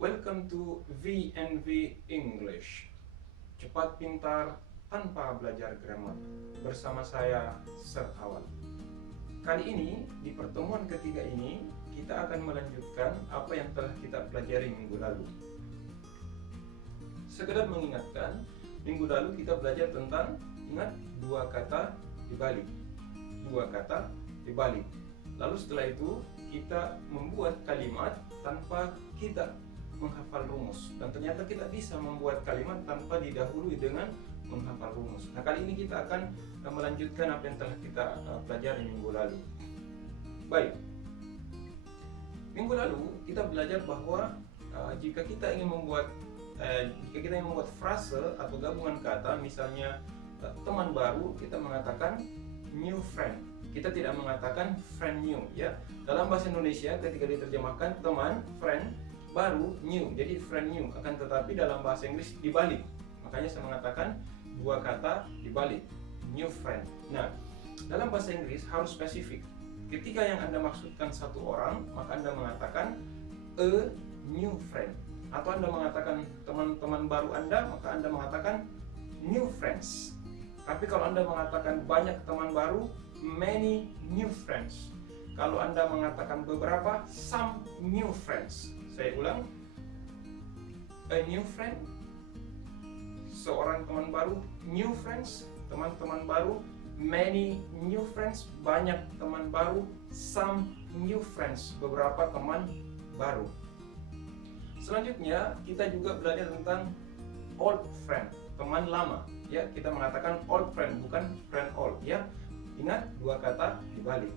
Welcome to VNV English. Cepat pintar tanpa belajar grammar. Bersama saya, Sir Awal. Kali ini, di pertemuan ketiga ini, kita akan melanjutkan apa yang telah kita pelajari minggu lalu. Sekedar mengingatkan, minggu lalu kita belajar tentang, ingat, dua kata dibalik. Dua kata dibalik. Lalu setelah itu, kita membuat kalimat tanpa kita menghafal rumus, dan ternyata kita bisa membuat kalimat tanpa didahului dengan menghafal rumus. Nah, kali ini kita akan melanjutkan apa yang telah kita pelajari minggu lalu. Baik, minggu lalu kita belajar bahwa jika kita ingin membuat frase atau gabungan kata, misalnya teman baru, kita mengatakan new friend. Kita tidak mengatakan friend new, ya. Dalam bahasa Indonesia ketika diterjemahkan teman, friend, baru, new, jadi friend new. Akan tetapi dalam bahasa Inggris dibalik. Makanya saya mengatakan dua kata dibalik, new friend. Nah, dalam bahasa Inggris harus spesifik. Ketika yang Anda maksudkan satu orang, maka Anda mengatakan a new friend. Atau Anda mengatakan teman-teman baru Anda, maka Anda mengatakan new friends. Tapi kalau Anda mengatakan banyak teman baru, many new friends. Kalau Anda mengatakan beberapa, some new friends. Saya ulang, a new friend, seorang teman baru, new friends, teman-teman baru, many new friends, banyak teman baru, some new friends, beberapa teman baru. Selanjutnya kita juga belajar tentang old friend, teman lama, ya. Kita mengatakan old friend, bukan friend old, ya. Ingat, dua kata dibalik,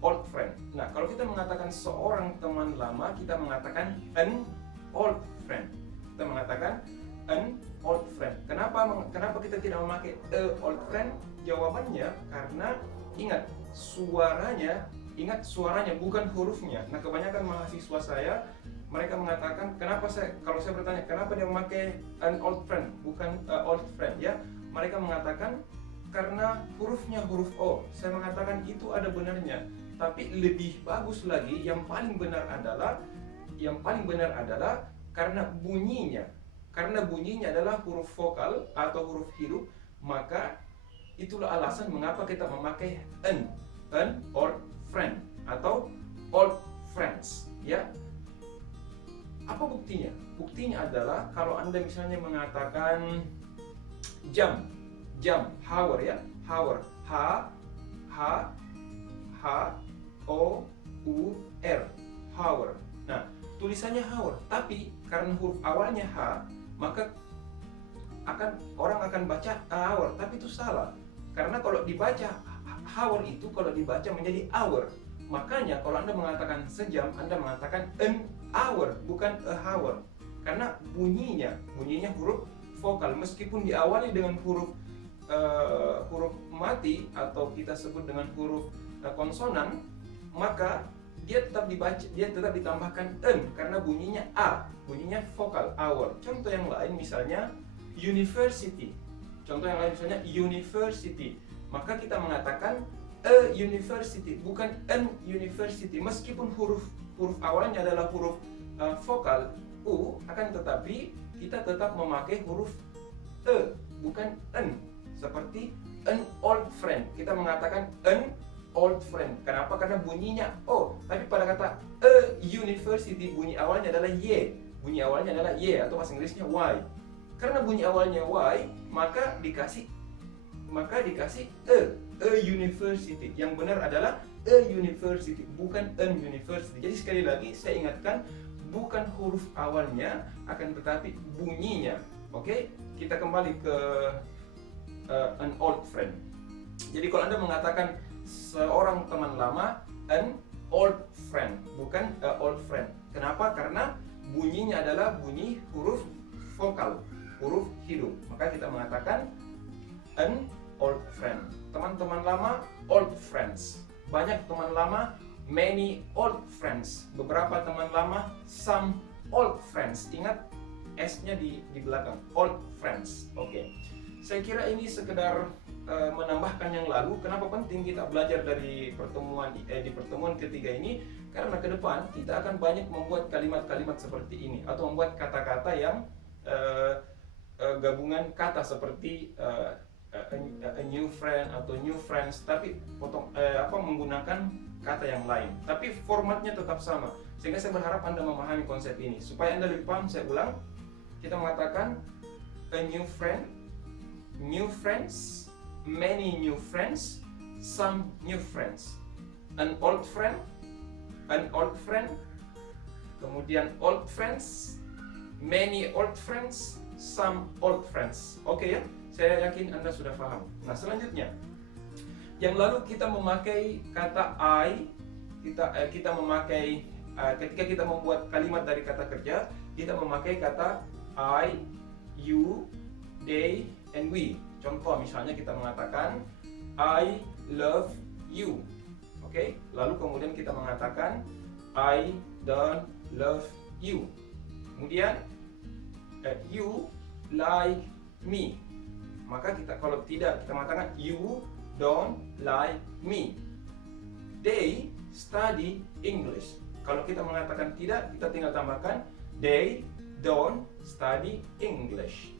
old friend. Nah, kalau kita mengatakan seorang teman lama, kita mengatakan an old friend. Kita mengatakan an old friend. Kenapa kita tidak memakai a old friend? Jawabannya karena ingat suaranya bukan hurufnya. Nah, kebanyakan mahasiswa saya, mereka mengatakan, kalau saya bertanya kenapa dia memakai an old friend bukan old friend, ya, mereka mengatakan karena hurufnya huruf O. Saya mengatakan itu ada benarnya, tapi lebih bagus lagi, yang paling benar adalah karena bunyinya adalah huruf vokal atau huruf hidup, maka itulah alasan mengapa kita memakai an old friend atau old friends, ya. Apa buktinya? Buktinya adalah kalau Anda misalnya mengatakan jam, hour, ya, hour, H-O-U-R, hour. Nah, tulisannya hour, tapi karena huruf awalnya H, maka orang akan baca hour, tapi itu salah. Karena kalau dibaca hour itu kalau dibaca menjadi hour. Makanya kalau Anda mengatakan sejam, Anda mengatakan an hour, bukan a hour. Karena bunyinya huruf vokal, meskipun diawali dengan huruf mati atau kita sebut dengan huruf konsonan, maka dia tetap ditambahkan an karena bunyinya a, bunyinya vokal, hour. Contoh yang lain misalnya university. Maka kita mengatakan a university, bukan an university. Meskipun huruf awalnya adalah huruf vokal u, akan tetapi kita tetap memakai huruf e, bukan an. Seperti an old friend, kita mengatakan an old friend. Kenapa? Karena bunyinya o. Tapi pada kata a university, bunyi awalnya adalah y. Atau bahasa Inggrisnya y. Karena bunyi awalnya y, maka dikasih a university. Yang benar adalah a university, bukan an university. Jadi sekali lagi saya ingatkan, bukan huruf awalnya, akan tetapi bunyinya. Oke, kita kembali ke an old friend. Jadi kalau Anda mengatakan seorang teman lama, an old friend, bukan a old friend. Kenapa? Karena bunyinya adalah bunyi huruf vokal, huruf hidup. Maka kita mengatakan an old friend. Teman-teman lama, old friends. Banyak teman lama, many old friends. Beberapa teman lama, some old friends. Ingat S-nya di belakang, old friends. Oke. Saya kira ini sekedar menambahkan yang lalu. Kenapa penting kita belajar dari di pertemuan ketiga ini? Karena ke depan kita akan banyak membuat kalimat-kalimat seperti ini atau membuat kata-kata yang gabungan kata seperti a new friend atau new friends, tapi menggunakan kata yang lain. Tapi formatnya tetap sama. Sehingga saya berharap Anda memahami konsep ini. Supaya Anda lebih paham, saya ulang. Kita mengatakan a new friend, new friends, many new friends, some new friends. An old friend, kemudian old friends, many old friends, some old friends. Oke ya? Saya yakin Anda sudah paham. Nah, selanjutnya, yang lalu kita memakai kata I, kita memakai ketika kita membuat kalimat dari kata kerja, kita memakai kata I, you, they, and we. Contoh misalnya kita mengatakan I love you. Oke? Lalu kemudian kita mengatakan I don't love you. Kemudian you like me. Maka kalau tidak, kita mengatakan you don't like me. They study English. Kalau kita mengatakan tidak, kita tinggal tambahkan they don't study English.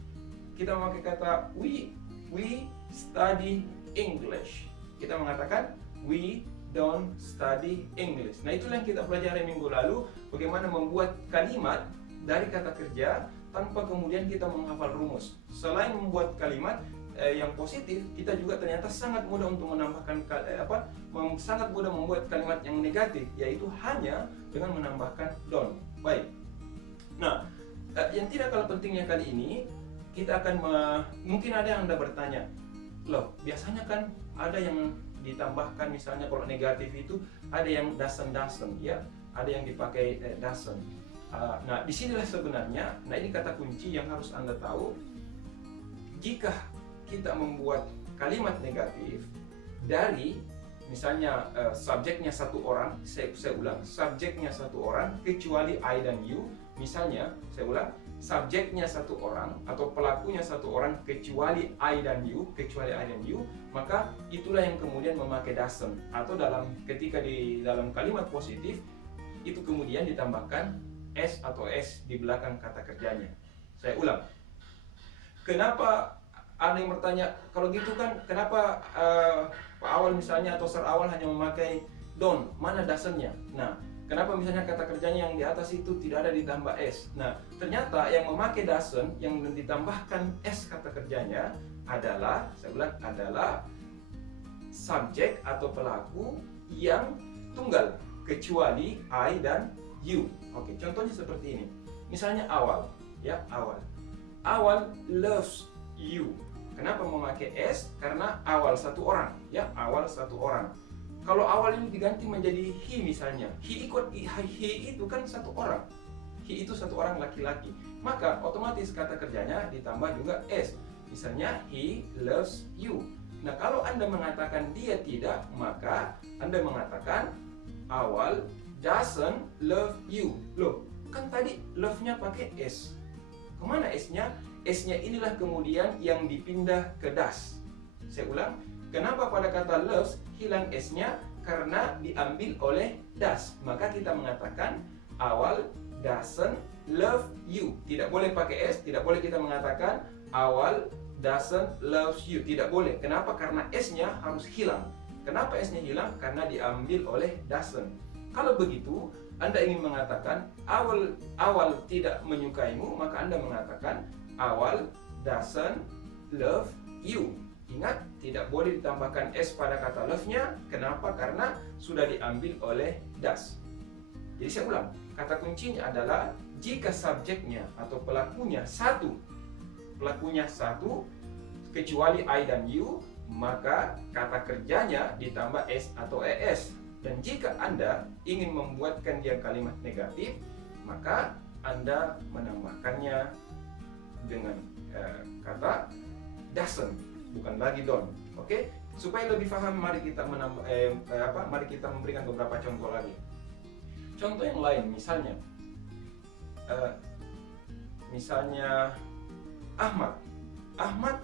Kita memakai kata we study English. Kita mengatakan we don't study English. Nah, itulah yang kita pelajari minggu lalu, bagaimana membuat kalimat dari kata kerja tanpa kemudian kita menghafal rumus. Selain membuat kalimat yang positif, kita juga ternyata sangat mudah untuk menambahkan sangat mudah membuat kalimat yang negatif, yaitu hanya dengan menambahkan don't. Baik. Nah, yang tidak kalah pentingnya kali ini, kita akan mungkin ada yang Anda bertanya, loh, biasanya kan ada yang ditambahkan, misalnya kalau negatif itu ada yang doesn't ya, ada yang dipakai doesn't. Nah, disinilah sebenarnya, nah ini kata kunci yang harus Anda tahu. Jika kita membuat kalimat negatif dari misalnya subjeknya satu orang, saya ulang, subjeknya satu orang kecuali I dan you. Misalnya, saya ulang, subjeknya satu orang atau pelakunya satu orang kecuali I dan you, maka itulah yang kemudian memakai doesn't, atau ketika di dalam kalimat positif itu kemudian ditambahkan s atau s di belakang kata kerjanya. Saya ulang. Kenapa ada yang bertanya, kalau gitu kan kenapa awal misalnya atau awal hanya memakai don't, mana doesn't-nya? Nah, kenapa misalnya kata kerjanya yang di atas itu tidak ada ditambah s? Nah, ternyata yang memakai doesn't, yang ditambahkan s kata kerjanya adalah, saya ulang, adalah subjek atau pelaku yang tunggal kecuali I dan you. Oke, contohnya seperti ini. Misalnya awal, ya, awal loves you. Kenapa memakai s? Karena awal satu orang, ya, awal satu orang. Kalau awal ini diganti menjadi he misalnya, he itu kan satu orang, he itu satu orang laki-laki, maka otomatis kata kerjanya ditambah juga s. Misalnya he loves you. Nah, kalau Anda mengatakan dia tidak, maka Anda mengatakan awal doesn't love you. Loh, kan tadi love-nya pakai s. Kemana s-nya? S-nya inilah kemudian yang dipindah ke does. Saya ulang, kenapa pada kata loves hilang s-nya? Karena diambil oleh does. Maka kita mengatakan awal doesn't love you. Tidak boleh pakai s, tidak boleh kita mengatakan awal doesn't love you. Tidak boleh. Kenapa? Karena s-nya harus hilang. Kenapa s-nya hilang? Karena diambil oleh doesn't. Kalau begitu, Anda ingin mengatakan awal tidak menyukaimu, maka Anda mengatakan awal doesn't love you. Ingat, tidak boleh ditambahkan s pada kata love-nya. Kenapa? Karena sudah diambil oleh does. Jadi saya ulang, kata kuncinya adalah jika subjeknya atau pelakunya satu kecuali I dan you, maka kata kerjanya ditambah s atau es. Dan jika Anda ingin membuatkan dia kalimat negatif, maka Anda menambahkannya dengan kata doesn't, bukan lagi don't. Oke? Supaya lebih paham, mari kita memberikan beberapa contoh lagi. Contoh yang lain, misalnya Ahmad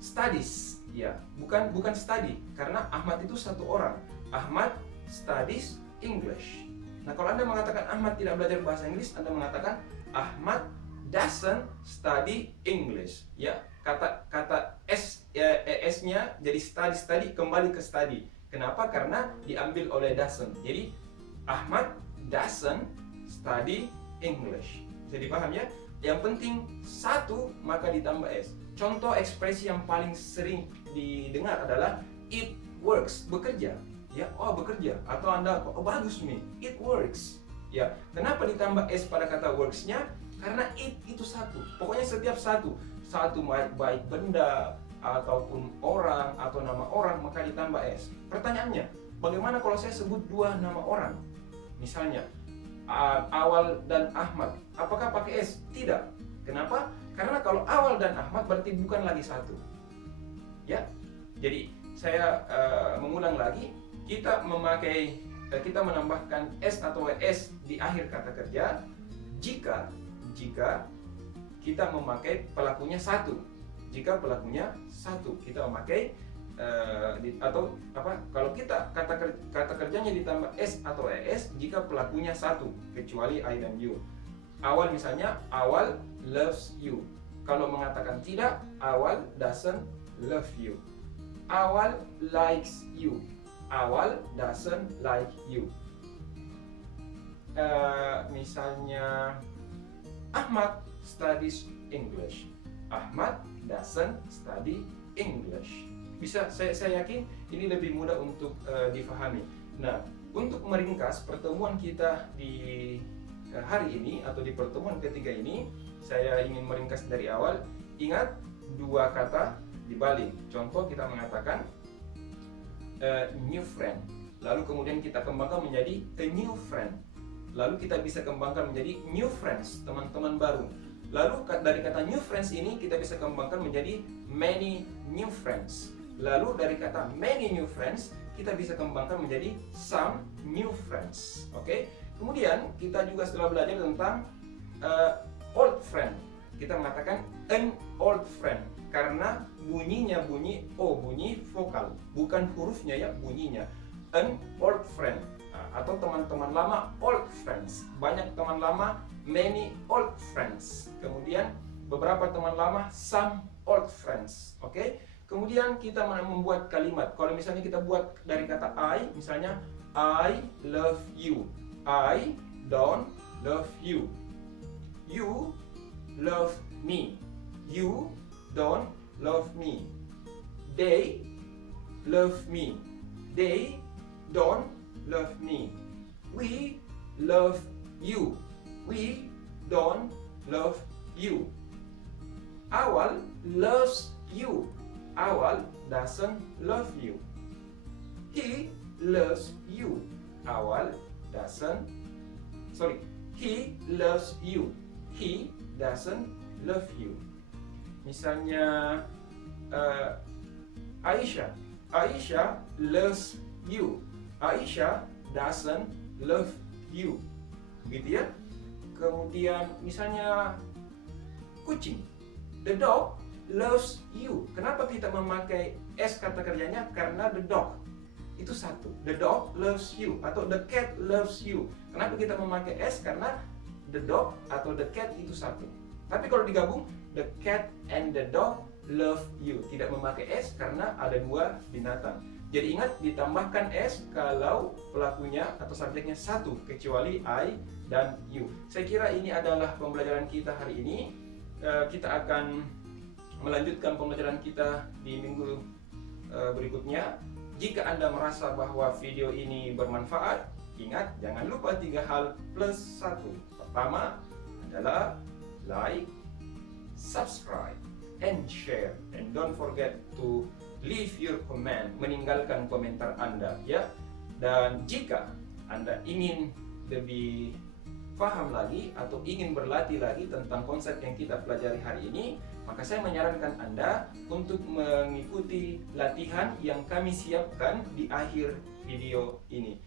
studies Ya, bukan study, karena Ahmad itu satu orang. Ahmad studies English. Nah, kalau Anda mengatakan Ahmad tidak belajar bahasa Inggris, Anda mengatakan Ahmad doesn't study English. Ya, kata s-nya jadi study kembali ke study. Kenapa? Karena diambil oleh doesn't. Jadi Ahmad doesn't study English. Bisa dipaham ya? Yang penting satu maka ditambah s. Contoh ekspresi yang paling sering didengar adalah it works, bekerja. Ya, oh bekerja. Atau Anda, oh bagus nih, it works. Ya, kenapa ditambah s pada kata works-nya? Karena it itu satu. Pokoknya setiap satu baik benda ataupun orang atau nama orang maka ditambah s. Pertanyaannya, bagaimana kalau saya sebut dua nama orang? Misalnya Awal dan Ahmad, apakah pakai s? Tidak. Kenapa? Karena kalau Awal dan Ahmad berarti bukan lagi satu. Ya, jadi saya mengulang lagi. Kita menambahkan s atau s di akhir kata kerja jika kita memakai pelakunya satu. Jika pelakunya satu, kita memakai kalau kita kata kerjanya ditambah s atau es jika pelakunya satu, kecuali I dan you. Awal misalnya, Awal loves you. Kalau mengatakan tidak, Awal doesn't love you. Awal likes you. Awal doesn't like you. Misalnya Ahmad studies English. Ahmad doesn't study English. Bisa, saya yakin ini lebih mudah untuk difahami. Nah, untuk meringkas pertemuan kita di hari ini atau di pertemuan ketiga ini, saya ingin meringkas dari awal. Ingat dua kata dibalik. Contoh, kita mengatakan new friend, lalu kemudian kita kembangkan menjadi a new friend, lalu kita bisa kembangkan menjadi new friends, teman-teman baru. Lalu dari kata new friends ini kita bisa kembangkan menjadi many new friends. Lalu dari kata many new friends kita bisa kembangkan menjadi some new friends. Oke? Kemudian kita juga setelah belajar tentang old friend, kita mengatakan an old friend. Karena bunyinya bunyi O, bunyi vokal, bukan hurufnya ya, bunyinya. An old friend, atau teman-teman lama, old friends. Banyak teman lama, many old friends. Kemudian beberapa teman lama, some old friends. Oke? Kemudian kita membuat kalimat. Kalau misalnya kita buat dari kata I, misalnya I love you. I don't love you. You love me. You don't love me. They love me. They don't love me. We love you. We don't love you. Awal loves you. Awal doesn't love you. He loves you. Awal doesn't. He loves you. He doesn't love you. Misalnya Aisyah loves you. Aisyah doesn't love you. Begitu ya. Kemudian misalnya kucing. The dog loves you. Kenapa kita memakai s kata kerjanya? Karena the dog itu satu. The dog loves you atau the cat loves you. Kenapa kita memakai s? Karena the dog atau the cat itu satu. Tapi kalau digabung, the cat and the dog love you. Tidak memakai s karena ada dua binatang. Jadi ingat, ditambahkan s kalau pelakunya atau subjeknya satu, kecuali I dan you. Saya kira ini adalah pembelajaran kita hari ini. Kita akan melanjutkan pembelajaran kita di minggu berikutnya. Jika Anda merasa bahwa video ini bermanfaat, ingat, jangan lupa 3 hal plus 1. Pertama adalah like, subscribe, and share. And don't forget to leave your comment, meninggalkan komentar Anda ya. Dan jika Anda ingin lebih paham lagi atau ingin berlatih lagi tentang konsep yang kita pelajari hari ini, maka saya menyarankan Anda untuk mengikuti latihan yang kami siapkan di akhir video ini.